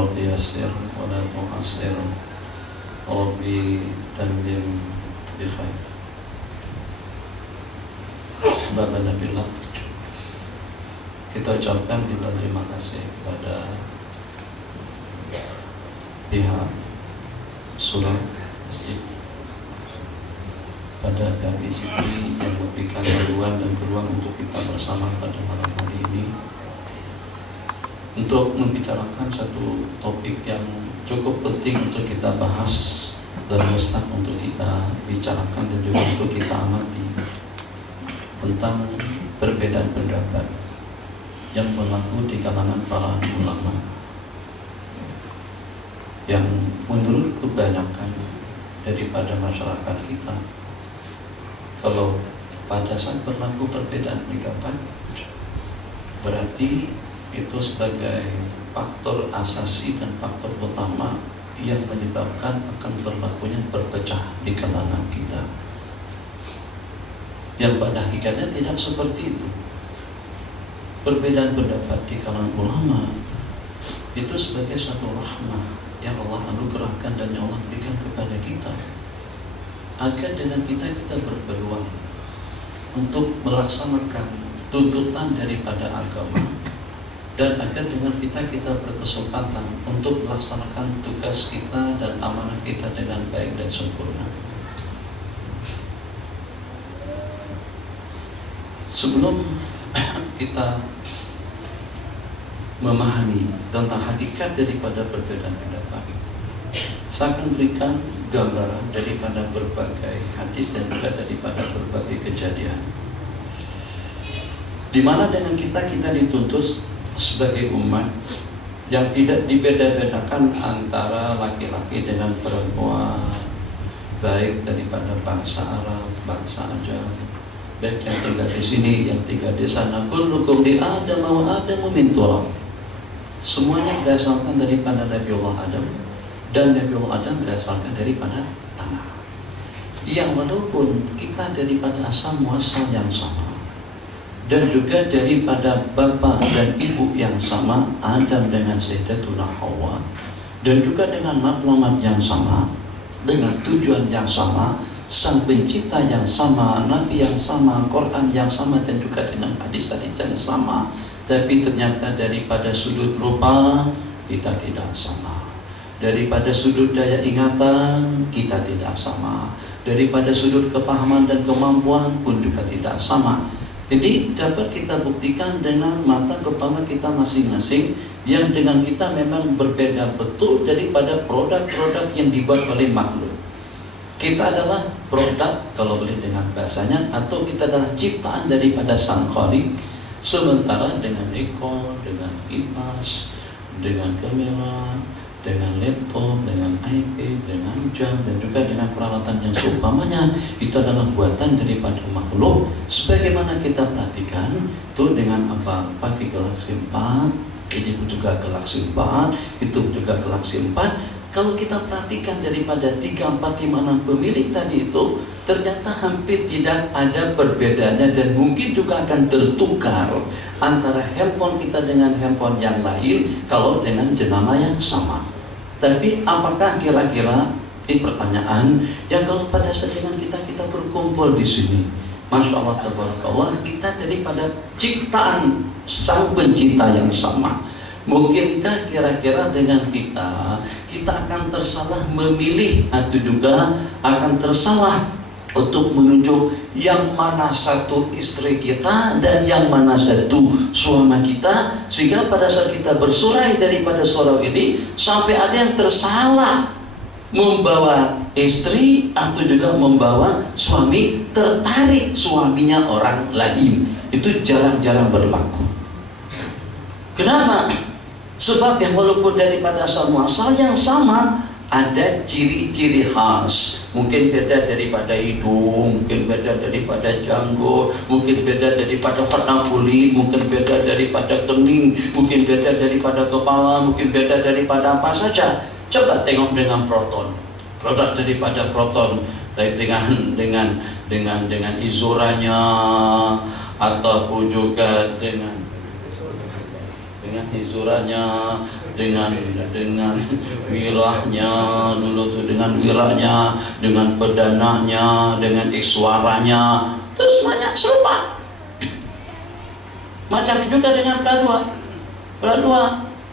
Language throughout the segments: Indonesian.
Rabbi yassir wa la tu'assir, Rabbi tanzim bi khair. Bapak fillah, kita ucapkan juga terima kasih kepada pihak Surah Masjid, pada pihak IGP yang memberikan haluan dan peluang untuk kita bersama pada malam hari ini untuk membicarakan satu topik yang cukup penting untuk kita bahas dan mustahil untuk kita bicarakan dan juga untuk kita amati tentang perbedaan pendapat yang berlaku di kalangan para ulama, yang menurut kebanyakan daripada masyarakat kita, kalau pada saat berlaku perbedaan pendapat, berarti itu sebagai faktor asasi dan faktor utama yang menyebabkan akan berlakunya perpecahan di kalangan kita. Yang pada hakikatnya tidak seperti itu. Perbedaan pendapat di kalangan ulama itu sebagai suatu rahmah yang Allah anugerahkan dan yang Allah berikan kepada kita, agar dengan kita berpeluang untuk melaksanakan tuntutan daripada agama, dan agar dengan kita berkesempatan untuk melaksanakan tugas kita dan amanah kita dengan baik dan sempurna. Sebelum kita memahami tentang hakikat daripada perbedaan pendapat, saya akan berikan gambaran daripada berbagai hadis dan juga daripada berbagai kejadian, di mana dengan kita dituntut sebagai umat yang tidak dibeda-bedakan antara laki-laki dengan perempuan, baik daripada bangsa Arab, bangsa Ajam, baik yang tinggal di sini, yang tinggal di sana. Kullukum di Adam wa Adamu min turab. Semuanya berdasarkan daripada Nabiullah Adam, dan Nabiullah Adam berdasarkan daripada tanah. Yang walaupun kita daripada asal muasal yang sama, dan juga daripada bapa dan ibu yang sama, Adam dengan Sayyidatuna Hawa, dan juga dengan matlamat yang sama, dengan tujuan yang sama, sang pencipta yang sama, nabi yang sama, Quran yang sama, dan juga dengan hadis-hadis yang sama. Tapi ternyata daripada sudut rupa kita tidak sama, daripada sudut daya ingatan kita tidak sama, daripada sudut kepahaman dan kemampuan pun juga tidak sama. Jadi dapat kita buktikan dengan mata kepala kita masing-masing, yang dengan kita memang berbeda betul daripada produk-produk yang dibuat oleh makhluk. Kita adalah produk, kalau boleh dengan bahasanya, atau kita adalah ciptaan daripada Sang Khalik. Sementara dengan ekor, dengan kipas, dengan kamera, dengan laptop, dengan iPad, dengan jam, dan juga dengan peralatan yang seumpamanya, itu adalah buatan daripada makhluk. Sebagaimana kita perhatikan itu dengan apa? Pakai galaksi 4, ini juga galaksi 4, itu juga galaksi 4. Kalau kita perhatikan daripada 3, 4, 5, 6 pemilik tadi itu, ternyata hampir tidak ada perbedaannya, dan mungkin juga akan tertukar antara handphone kita dengan handphone yang lain kalau dengan jenama yang sama. Tapi apakah kira-kira, ini pertanyaan yang kalau pada saat dengan kita berkumpul di sini, Masya Allah, tabarakallah, kita daripada ciptaan Sang Pencipta yang sama. Mungkinkah kira-kira dengan kita akan tersalah memilih, atau juga akan tersalah untuk menunjuk yang mana satu istri kita dan yang mana satu suami kita, sehingga pada saat kita bersurai daripada surau ini sampai ada yang tersalah membawa istri atau juga membawa suami, tertarik suaminya orang lain. Itu jarang-jarang berlaku. Kenapa? Sebab yang walaupun daripada asal muasal yang sama, ada ciri-ciri khas. Mungkin beda daripada hidung, mungkin beda daripada janggut, mungkin beda daripada warna kulit, mungkin beda daripada kening, mungkin beda daripada kepala, mungkin beda daripada apa saja. Coba tengok dengan proton, produk daripada proton, dengan izuranya, ataupun juga dengan izuranya, dengan wirahnya dulu tuh, dengan wirahnya, dengan pedananya, dengan iswaranya, terus semuanya serupa. Macam juga dengan pula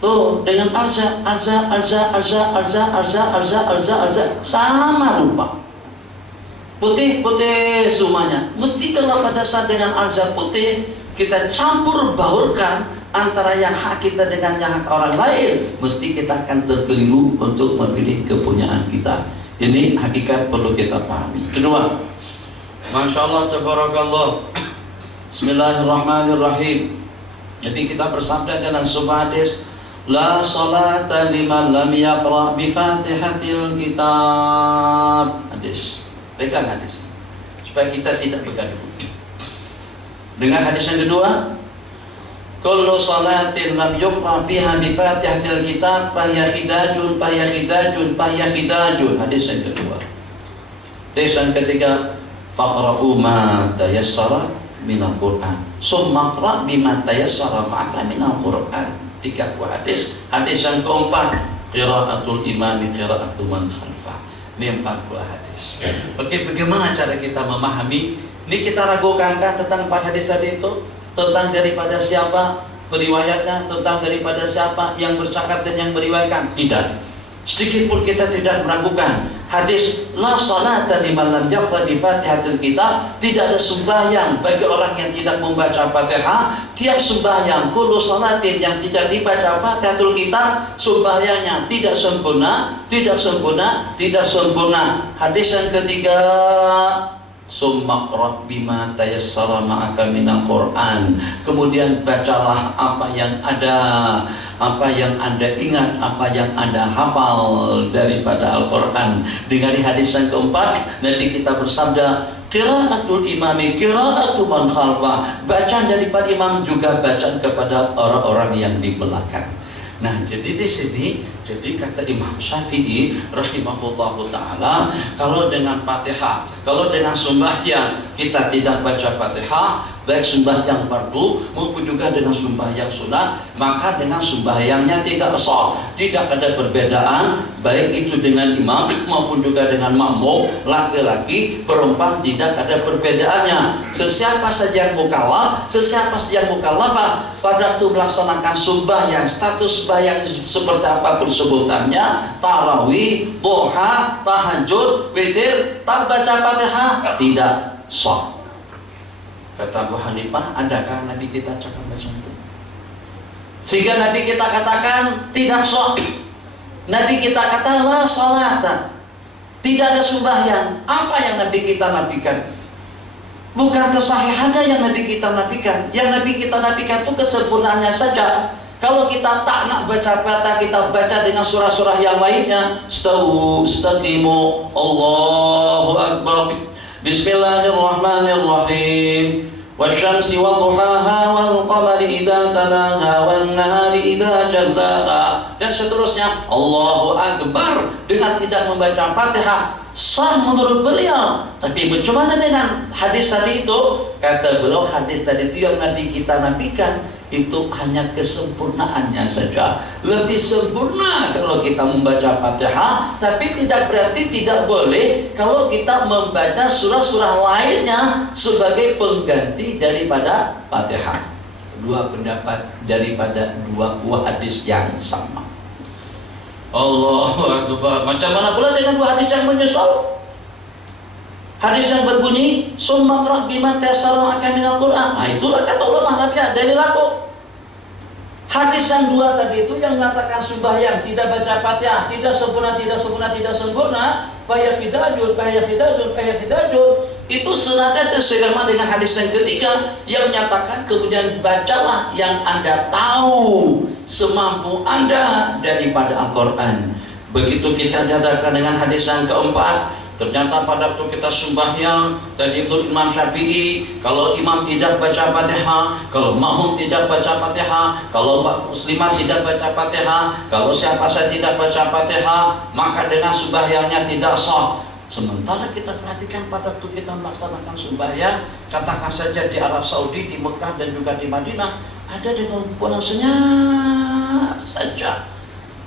tuh dengan alza sama rupa. Putih semuanya. Mesti kalau pada saat dengan alza putih kita campur baurkan antara yang hak kita dengan yang hak orang lain, mesti kita akan terkeliru untuk memilih kepunyaan kita. Ini hakikat perlu kita pahami. Kedua, Masya Allah, tabarakallah, Bismillahirrahmanirrahim. Jadi kita bersabda dalam sebuah hadis, la salata liman lam yaqra bi fatihatil kitab. Hadis, pegang hadis supaya kita tidak bergaduh. Dengan hadis yang kedua, kullu salatin lam yuqra fiha bi fatihatil kitab fahiya khidajun. Hadis yang kedua. Hadis yang ketiga, faqra'u ma tayassara minal Qur'an summa qra' bima tayassara ma'aka minal Qur'an. 3 buah hadis. Hadis yang keempat, qira'atul imami qira'atu man khalfah. Ini 4 buah hadis. Oke, bagaimana cara kita memahami? Ini kita ragukan tentang 4 hadis tadi itu, tentang daripada siapa periwayatnya, tentang daripada siapa yang bercakap dan yang meriwayatkan. Tidak, sedikit pun kita tidak meragukan. Hadis la salata liman lam yaqra bi fatihatil kitab, tidak ada sembahyang bagi orang yang tidak membaca Fatihah. Tiap sembahyang, kullu salatin, yang tidak dibaca Fatihatul kitab, sembahyangnya tidak sempurna. Hadis yang ketiga, summa qra' bima tayassara ma'aka minal Qur'an. Kemudian bacalah apa yang Anda ingat, apa yang Anda hafal daripada Al-Qur'an. Dengan hadis yang keempat, nanti kita bersabda, qira'atul imami qira'atu man khalfah. Bacaan daripada imam juga bacaan kepada orang-orang yang di belakang. Nah, jadi di sini, jadi kata Imam Syafi'i rahimahullahu taala, kalau dengan Fatihah, kalau dengan sembahyang kita tidak baca Fatihah, baik sembahyang fardu maupun juga dengan sembahyang sunat, maka dengan sembahyangnya tidak sah. Tidak ada perbedaan, baik itu dengan imam maupun juga dengan makmum, laki-laki, perempuan, tidak ada perbedaannya. Sesiapa saja yang mukallaf, pada waktu melaksanakan sembahyang, status sembahyang seperti apapun sebutannya, tarawih, duha, tahajud, witir, tak baca Fatihah, tidak sah. Kata Abu Hanifah, adakah Nabi kita cakap macam itu? Sehingga Nabi kita katakan tidak sah. Nabi kita kata la salata, tidak ada sembahyang. Apa yang Nabi kita nafikan? Bukan kesahihannya yang Nabi kita nafikan. Yang Nabi kita nafikan itu kesempurnaannya saja. Kalau kita tak nak baca Fatihah, kita baca dengan surah-surah yang lainnya. Istaqimu, Allahu Akbar, Bismillahirrahmanirrahim, wasyamsi wa duhaha wal qamari idza talaha wan nahari idza jallaha, dan seterusnya. Allahu Akbar dengan tidak membaca Fatihah sah menurut beliau. Tapi bagaimana dengan hadis tadi itu? Kata beliau, hadis tadi itu yang Nabi kita nafikan itu hanya kesempurnaannya saja. Lebih sempurna kalau kita membaca Fatihah, tapi tidak berarti tidak boleh kalau kita membaca surah-surah lainnya sebagai pengganti daripada Fatihah. Dua pendapat daripada dua buah hadis yang sama. Allahu Akbar. Macam mana pula dengan dua hadis yang menyusul? Hadis yang berbunyi summa qra' bima tayassara minal Qur'an. Nah, itulah kata ulama Nabi dalil aku. Hadis yang dua tadi itu yang mengatakan sembahyang tidak baca Fatihah, tidak sempurna, fayahidajun, itu senada dan seirama dengan hadis yang ketiga yang menyatakan kemudian bacalah yang Anda tahu semampu Anda daripada Al-Quran. Begitu kita dihadapkan dengan hadis yang keempat, ternyata pada waktu kita sembahyang tadi menurut Imam Syafi'i, kalau imam tidak baca Fatihah, kalau makmum tidak baca Fatihah, kalau muslimat tidak baca Fatihah, kalau siapa saja tidak baca Fatihah, maka dengan sembahyangnya tidak sah. Sementara kita perhatikan pada waktu kita melaksanakan sembahyang, katakan saja di Arab Saudi, di Mekah dan juga di Madinah, ada dengan pulang senyap saja.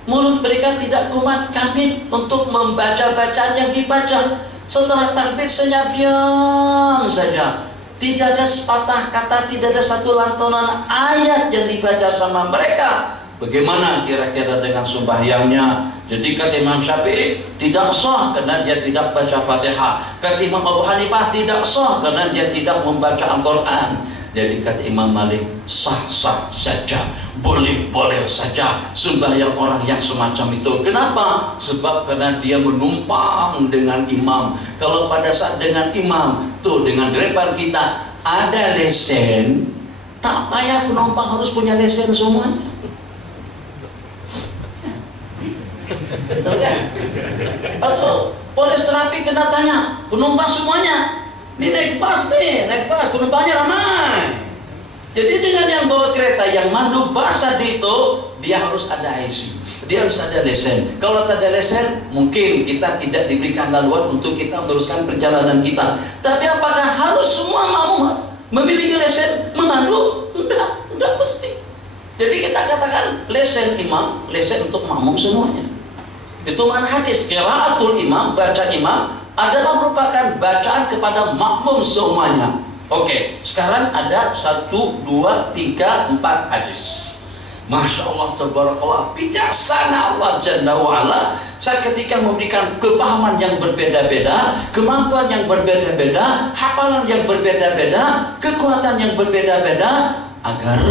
Mulut mereka tidak kuat kamit untuk membaca bacaan yang dibaca. Setelah takbir senyap diam saja. Tidak ada sepatah kata, tidak ada satu lantunan ayat yang dibaca sama mereka. Bagaimana kira-kira dengan sembahyangnya? Jadi kata Imam Syafi'i tidak sah karena dia tidak baca Fatihah. Kata Imam Abu Hanifah tidak sah karena dia tidak membaca Al-Quran. Jadi kata Imam Malik sah-sah saja, boleh-boleh saja sembahyang orang yang semacam itu. Kenapa? Sebab karena dia menumpang dengan imam. Kalau pada saat dengan imam tuh dengan depan kita ada lesen, tak payah penumpang harus punya lesen semuanya. Betul kan? Atau polis trafik kena tanya, penumpang semuanya. Ini naik bus penumpangnya ramai. Jadi dengan yang bawa kereta, yang mandu bus tadi itu, dia harus ada IC, dia harus ada lesen. Kalau tak ada lesen, mungkin kita tidak diberikan laluan untuk kita meneruskan perjalanan kita. Tapi apakah harus semua makmum memiliki lesen memandu? Tidak mesti. Jadi kita katakan lesen imam, lesen untuk makmum semuanya. Itu mana hadis qiraatul imam, baca imam adalah merupakan bacaan kepada makmum semuanya. Oke, sekarang ada 1, 2, 3, 4 hadis. Masya Allah, tabarakallah, bijaksana Allah Jalla wa'ala. Saya ketika memberikan kepahaman yang berbeda-beda, kemampuan yang berbeda-beda, hafalan yang berbeda-beda, kekuatan yang berbeda-beda, agar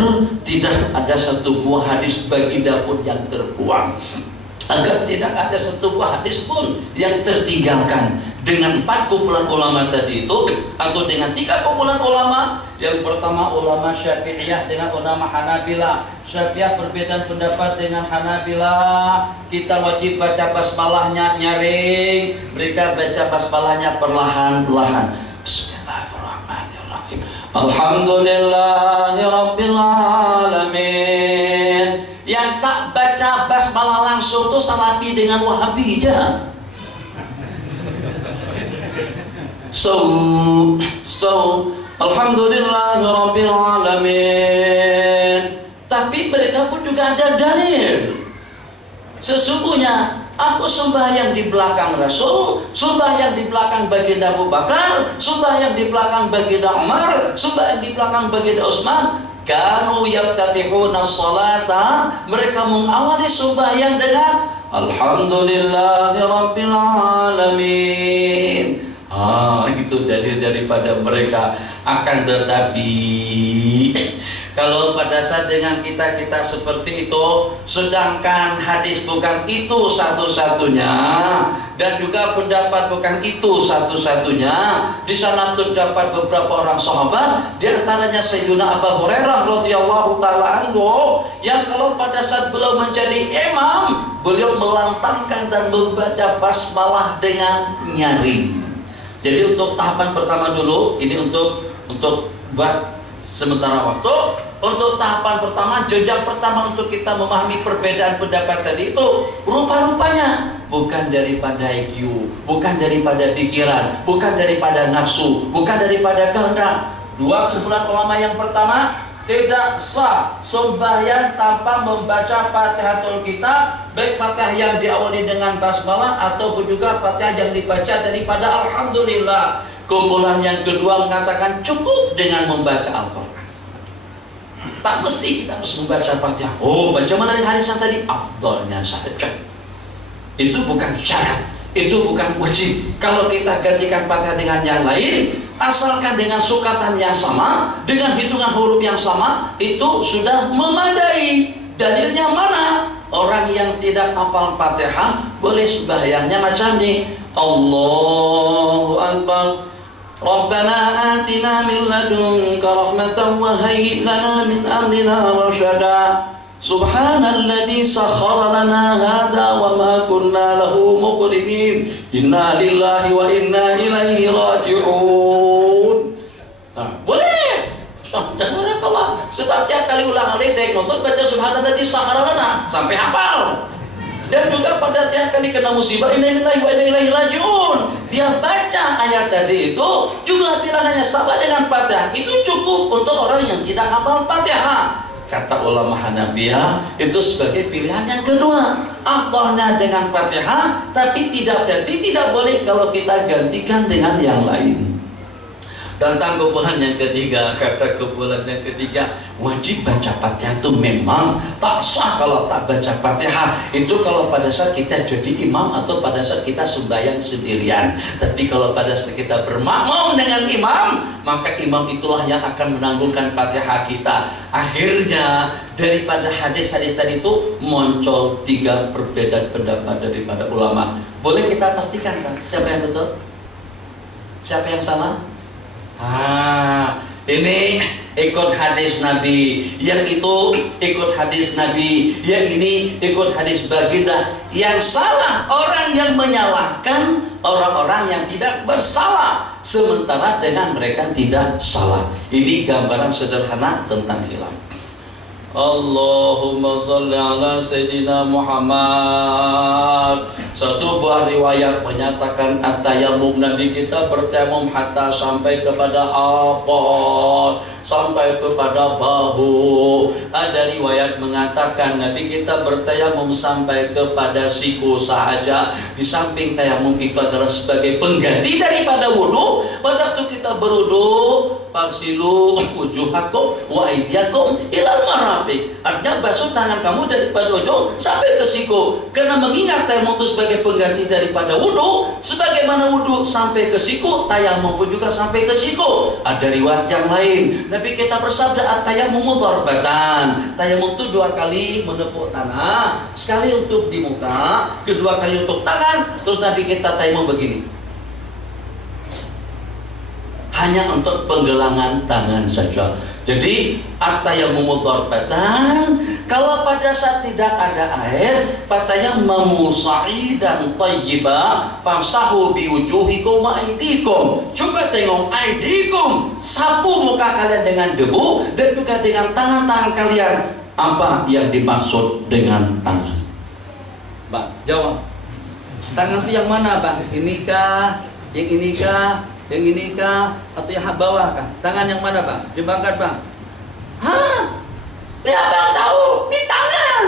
tidak ada satu buah hadis baginda pun yang terbuang, agar tidak ada satu buah hadis pun yang tertinggalkan. Dengan 4 kumpulan ulama tadi itu, atau dengan 3 kumpulan ulama, yang pertama ulama Syafi'iyah dengan ulama Hanabilah. Syafi'iyah berbeda pendapat dengan Hanabilah, kita wajib baca basmalahnya nyaring, mereka baca basmalahnya perlahan-lahan. Bismillahirrahmanirrahim. Alhamdulillahirabbil alamin. Yang tak baca basmalah langsung tuh salafi dengan Wahabiyah. So Alhamdulillahirabbil alamin. Tapi mereka pun juga ada dalil. Sesungguhnya aku sembahyang di belakang Rasul, sembahyang di belakang baginda Abu Bakar, sembahyang di belakang baginda Umar, sembahyang di belakang baginda Utsman. Kanu yaftatihuna sholata, mereka mengawali sembahyang dengan Alhamdulillahirabbil alamin. Itu dalil daripada mereka. Akan tetapi kalau pada saat dengan kita seperti itu, sedangkan hadis bukan itu satu-satunya, dan juga pendapat bukan itu satu-satunya, di sana terdapat beberapa orang sahabat, di antaranya Sayyidina Abu Hurairah radhiyallahu taala anhu, yang kalau pada saat beliau menjadi imam, beliau melantangkan dan membaca basmalah dengan nyaring. Jadi untuk tahapan pertama dulu, ini untuk buat sementara waktu. Untuk tahapan pertama, jenjang pertama untuk kita memahami perbedaan pendapat tadi itu, rupa-rupanya bukan daripada IQ, bukan daripada pikiran, bukan daripada nafsu, bukan daripada kehendak. 2 kumpulan ulama yang pertama, tidak sah sembahyang tanpa membaca Fatihatul Kitab, baik Fatihah yang diawali dengan basmalah ataupun juga Fatihah yang dibaca daripada Alhamdulillah. Kumpulan yang kedua mengatakan cukup dengan membaca Al-Quran. Tak mesti kita harus membaca Fatihah. Baca mana hadis yang tadi? Afdolnya saja. Itu bukan syarat, itu bukan wajib. Kalau kita gantikan Fatihah dengan yang lain, asalkan dengan sukatan yang sama, dengan hitungan huruf yang sama, itu sudah memadai. Dalilnya mana? Orang yang tidak hafal Fatihah boleh sembahyangnya macam ini. Allahu Akbar. Rabbana atina min ladunka rahmatan wa hayyi' lana min amrina rasyada. Subhanalladzi sakhkhara lana hadza wa ma kunna lahu muqrinin. Inna lillahi wa inna ilaihi raji'un. Boleh. Subhanallah. Sebab tiap kali ulang ledek nonton baca subhanalladzi sakhkhara lana sampai hafal. Dan juga pada tiap kali kena musibah, inna lillahi wa inna ilaihi raji'un, dia baca ayat tadi itu, jumlah bilangannya sama dengan Fatihah. Itu cukup untuk orang yang tidak hafal Fatihah. kata ulama Hanafiyah itu sebagai pilihan yang kedua. Afdhalnya dengan Fatihah, tapi berarti tidak boleh kalau kita gantikan dengan yang lain. Tentang kumpulan yang ketiga, kata kumpulan yang ketiga, wajib baca Fatihah itu memang tak sah kalau tak baca Fatihah. Itu kalau pada saat kita jadi imam atau pada saat kita sembahyang sendirian. Tapi kalau pada saat kita bermakmum dengan imam, maka imam itulah yang akan menanggungkan Fatihah kita. Akhirnya daripada hadis-hadis tadi itu muncul 3 perbedaan pendapat daripada ulama. Boleh kita pastikan kan? Siapa yang betul? Siapa yang salah? Ini ikut hadis Nabi, yang itu ikut hadis Nabi, yang ini ikut hadis baginda. Yang salah orang yang menyalahkan orang-orang yang tidak bersalah, sementara dengan mereka tidak salah. Ini gambaran sederhana tentang khilaf. Allahumma salli ala Sayyidina Muhammad. Satu buah riwayat menyatakan at-tayammum, Nabi kita bertayamum hatta sampai kepada apot, sampai kepada bahu. Ada riwayat mengatakan Nabi kita bertayamum sampai kepada siku saja. Di samping tayamum itu adalah sebagai pengganti daripada wudu. Pada waktu kita berwudu, fagsilu wujuhakum wa aydiyakum ilal marafiq. Artinya basuh tangan kamu daripada ujung sampai ke siku. Karena mengingat tayamum itu sebagai pengganti daripada wudu, sebagaimana wudu sampai ke siku, tayamum pun juga sampai ke siku. Ada riwayat yang lain, Nabi kita bersabda at-tayammum darbatan. Tayamum itu 2 kali menepuk tanah, sekali untuk di muka, kedua kali untuk tangan. Terus Nabi kita tayamum begini, hanya untuk penggelangan tangan saja. Jadi at-tayammum darbatan, kalau pada saat tidak ada air, fatayammamu sa'idan thayyiban famsahu biwujuhikum wa aydikum. Coba tengok aydikum, sapu muka kalian dengan debu, dan juga dengan tangan-tangan kalian. Apa yang dimaksud dengan tangan? Bang, jawab. Tangan itu yang mana, Bang? Inikah? Yang inikah? Yang ini kah? Atau yang bawah kah? Tangan yang mana, Bang? Coba angkat, Bang. Ya Bang tahu, di tangan.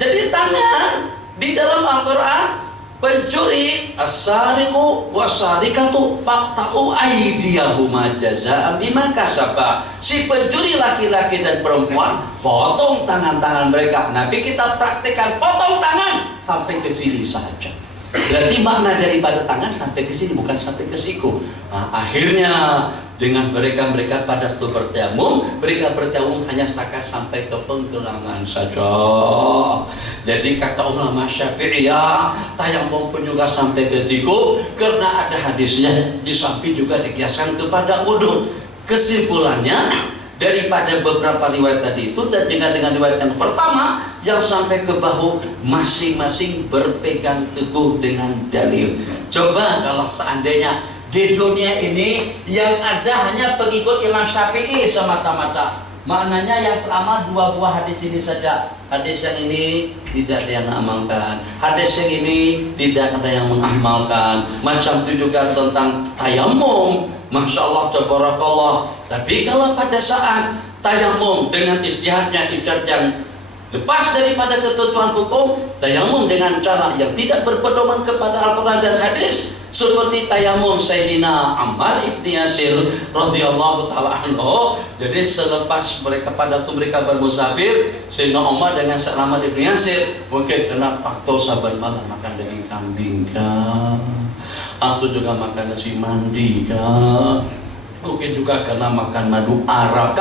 Jadi tangan di dalam Al-Quran, pencuri as-sariqu was-sariqatu faqta'u aydiyahuma jazaa'an bima kasaba. Si pencuri laki-laki dan perempuan, potong tangan-tangan mereka. Nabi kita praktekkan potong tangan sampai ke sini saja. Berarti makna daripada tangan sampai ke sini, bukan sampai ke siku. Akhirnya dengan mereka pada waktu bertayamum, mereka bertayamum hanya setakat sampai ke penggelangan saja. Jadi kata ulama Syafi'iyah, tayamum pun juga sampai ke siku karena ada hadisnya. Di samping juga dikiaskan kepada wudu. Kesimpulannya, daripada beberapa riwayat tadi itu, dan dengan riwayat yang pertama yang sampai ke bahu, masing-masing berpegang teguh dengan dalil. Coba kalau seandainya di dunia ini yang ada hanya pengikut Imam Syafi'i semata-mata, maknanya yang pertama 2 buah hadis ini saja. Hadis yang ini tidak ada yang mengamalkan, hadis yang ini tidak ada yang mengamalkan. Macam itu juga tentang tayamum, Masya Allah, tabarakallah. Tapi kalau pada saat tayamum dengan ijtihadnya, ijtihad yang lepas daripada ketentuan hukum, tayamum dengan cara yang tidak berpedoman kepada Al-Quran dan hadis, seperti tayamum Sayyidina Ammar ibn Yasir radhiyallahu ta'ala anhu. Jadi selepas mereka bermusafir, Sayyidina Umar dengan Sayyidina Ammar ibn Yasir mungkin kena faktor saban malam makan daging kambing kah, atau juga makan nasi mandi kah, mungkin juga karena makan madu Arab.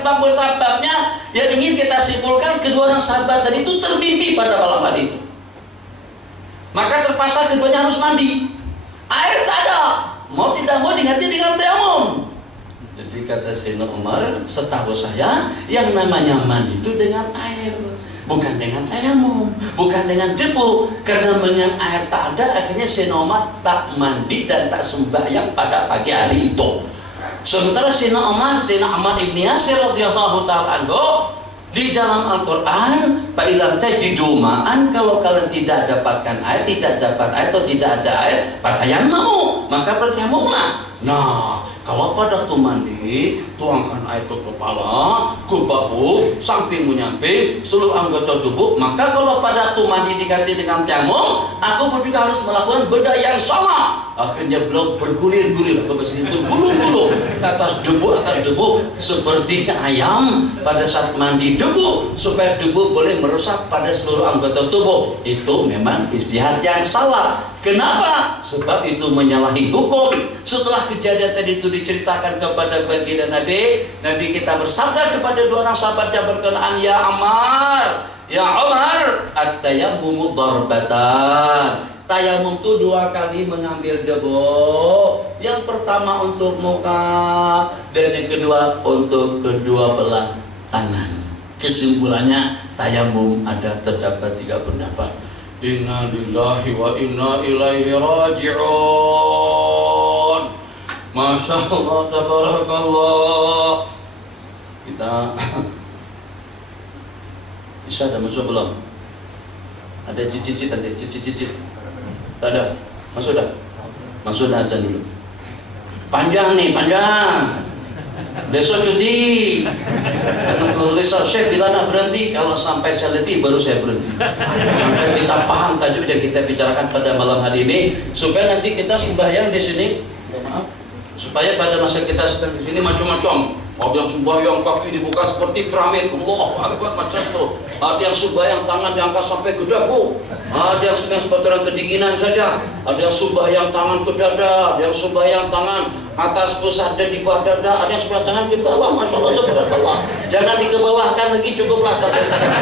Apapun sebabnya, yang ingin kita simpulkan, kedua orang sahabat tadi itu termimpi pada malam hari itu. Maka terpaksa keduanya harus mandi. Air tak ada, mau tidak mau diganti dengan tayamum. Jadi kata Sayyidina Umar, setahu saya yang namanya mandi itu dengan air, bukan dengan tayamum, bukan dengan debu. Karena dengan air tak ada, akhirnya Sayyidina Umar tak mandi dan tak sembahyang pada pagi hari itu. Sementara Sayyidina Ammar ibn Yasir radhiyallahu ta'ala anhu, di dalam Al-Quran, fa ilam tajidu ma'an, kalau kalian tidak dapatkan air, tidak dapat air atau tidak ada air, fatayammamu, maka bertayamumlah. Nah, Kalau pada waktu mandi, tuangkan air ke kepala, ke bahu, samping menyamping, seluruh anggota tubuh. Maka kalau pada waktu mandi diganti dengan tayamum, aku juga harus melakukan benda yang sama. Akhirnya beliau bergulir-gulir, bergulung-gulung atas debu, seperti ayam pada saat mandi debu, supaya debu boleh merusak pada seluruh anggota tubuh. Itu memang ijtihad yang salah. Kenapa? Sebab itu menyalahi hukum. Setelah kejadian tadi itu diceritakan kepada baginda Nabi, Nabi kita bersabda kepada dua orang sahabat yang berkenaan, ya Umar, at-tayammumu darbatan. Tayamum itu dua kali mengambil debu. Yang pertama untuk muka, dan yang kedua untuk kedua belah tangan. Kesimpulannya, tayamum terdapat 3 pendapat. Inna lillahi wa inna ilaihi raji'un. Masya Allah, tabarakallah. Kita bisa ada masuk belum? Ada cicit. Tak ada. Masuk dah. Masuk dah azan dulu. Panjang nih, panjang. Besok cuti. Karena tulis saya bila nak berhenti, kalau sampai saya letih baru saya berhenti. Sampai kita paham tajuk yang kita bicarakan pada malam hari ini, supaya nanti kita sembahyang di sini. Maaf. Supaya pada masa kita sedang di sini macam-macam. Ada yang sembahyang kaki dibuka seperti piramid, Allahu Akbar, macam itu. Ada yang sembahyang tangan diangkat sampai ke dagu. Ada yang sembahyang seperti orang kedinginan saja. Ada yang sembahyang tangan ke dada. Ada yang sembahyang tangan atas pusat dan di bawah dada. Ada yang sembahyang tangan di bawah. Masya Allah, subhanallah. Jangan dikebawahkan lagi, cukuplah sampai tangan.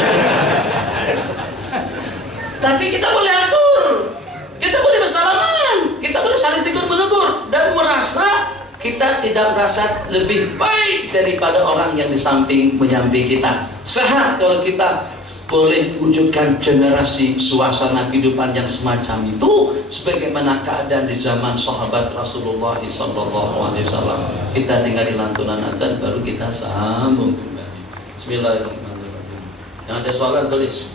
Tapi kita boleh atur. Kita boleh bersalaman. Kita boleh saling tegur menegur dan merasa kita tidak merasa lebih baik daripada orang yang di samping menyamping kita. Sehat kalau kita boleh wujudkan generasi suasana kehidupan yang semacam itu, sebagaimana keadaan di zaman sahabat Rasulullah SAW. Kita tinggal di lantunan azan, baru kita sambung kembali. Bismillahirrahmanirrahim. Yang ada soalan tulis.